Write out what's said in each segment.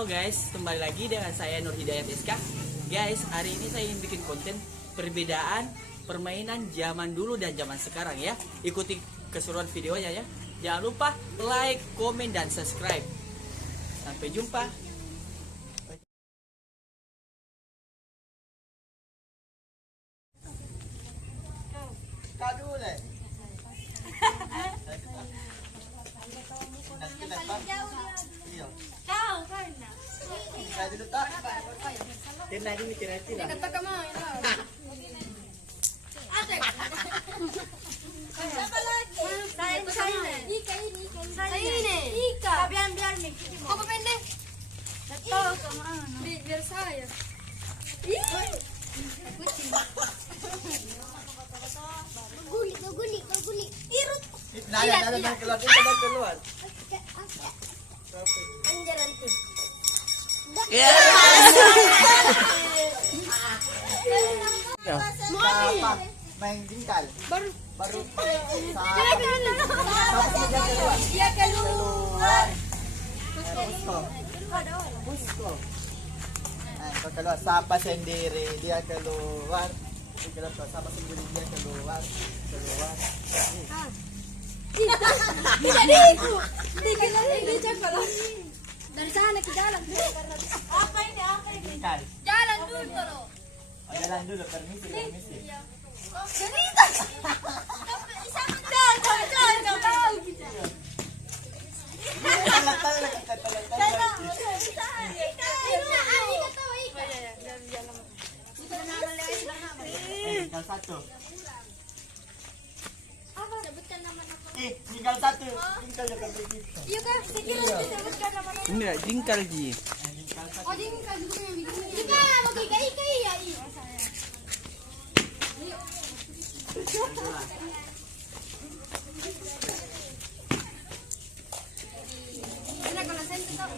Halo guys, kembali lagi dengan saya Nur Hidayat SK. Guys, hari ini saya ingin bikin konten perbedaan permainan zaman dulu dan zaman sekarang ya. Ikuti keseruan videonya ya. Jangan lupa like, komen, dan subscribe. Sampai jumpa. Tenda ini kira-kira. Siapa lagi? Saya ini. Ika. Biar nih. Kok pendek? Tahu kemana? Biar saya. Kucing. Guli. Irut. Nah, keluar. Anjalan tuh. Main jingkal baru dia keluar. Pusko. Nah, keluar sapa sendiri dia keluar. Sapa sendiri dia keluar. Jadi itu. Dia cakap dari sana ke jalan. Apa ini? Jingkal. Jalan dulu loh. Jalan dulu, permisi. Cerita. Jangan tahu kita. Tinggal satu. Apa? Sebutkan nama-nama. Tinggal satu. Tinggal jangan begitu. Iya kan? Sekiranya disebutkan nama-nama. Ini enggak jingkal ji. Oh, dia kan juga yang bikin. Ika, mau Ika ya. Ini kalau saya tahu.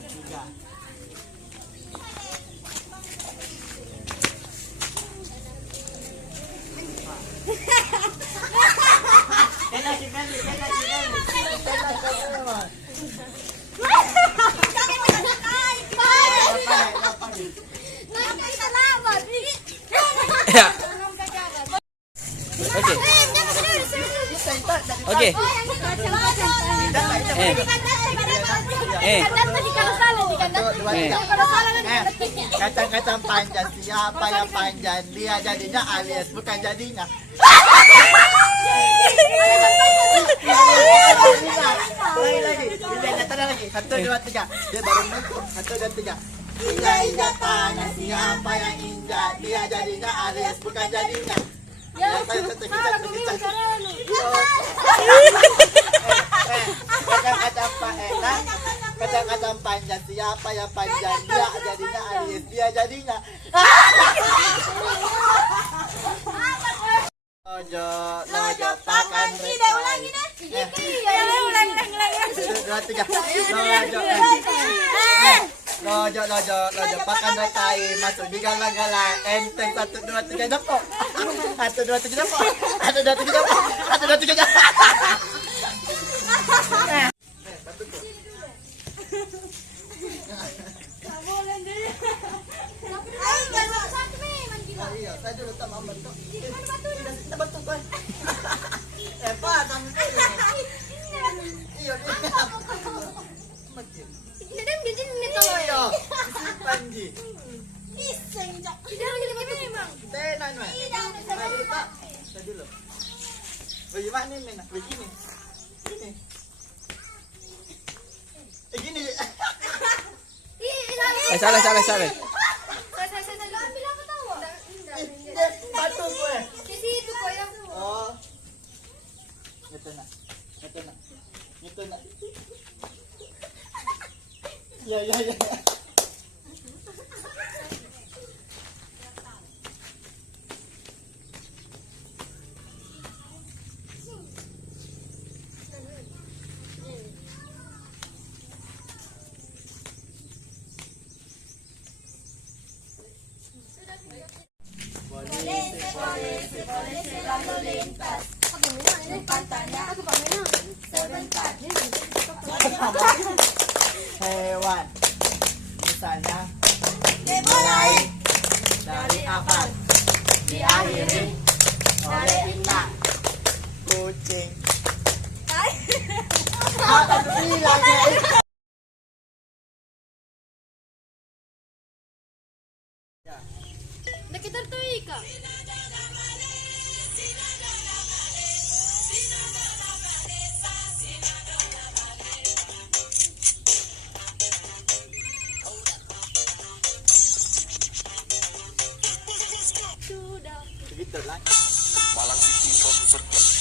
Oke. Kacang-kacang panjang, siapa yang panjang? Dia jadinya alias bukan jadinya. Lagi. 1, 2, 3. Dia baru mentok. 1, 2, 3. Injak tanah, siapa yang injak? Dia jadinya alias bukan jadinya. Kacang-kacang panjang, siapa yang panjang? Dia jadinya alias dia jadinya. Lojo pakan Ulangi deh. Ulangi. 1, 2, 3. Lojo pakan rekai masuk di galang-galang enteng 1, 2, 3 jempol. 1, 2, 3 jempol. 1, 2, 3 jempol. 1, 2, 3 jempol. Iya, saya dulu tak mau bentuk. Kita bentuk kan. Pak, kamu iya. Ini bikin ini kalau ya. Panji. Iseng jak. Tidak lagi memang. Tenan, Mas. Ayo, Pak. Saya dulu. Bagaimana ini, Nak? Begini. Gini. Gini. Salah. Saya ambil apa tahu? Batu gue. Di situ kok ya. Oh. Gitu, Nak. Ya. Polisi lalu lintas. Pantannya aku bangun sebentar. Hewan. sana dimulai dari apa? Diakhiri oleh kita kucing. Apa bilangnya itu? Kita tuh Ika. Begitu lah. Malang City Producer Club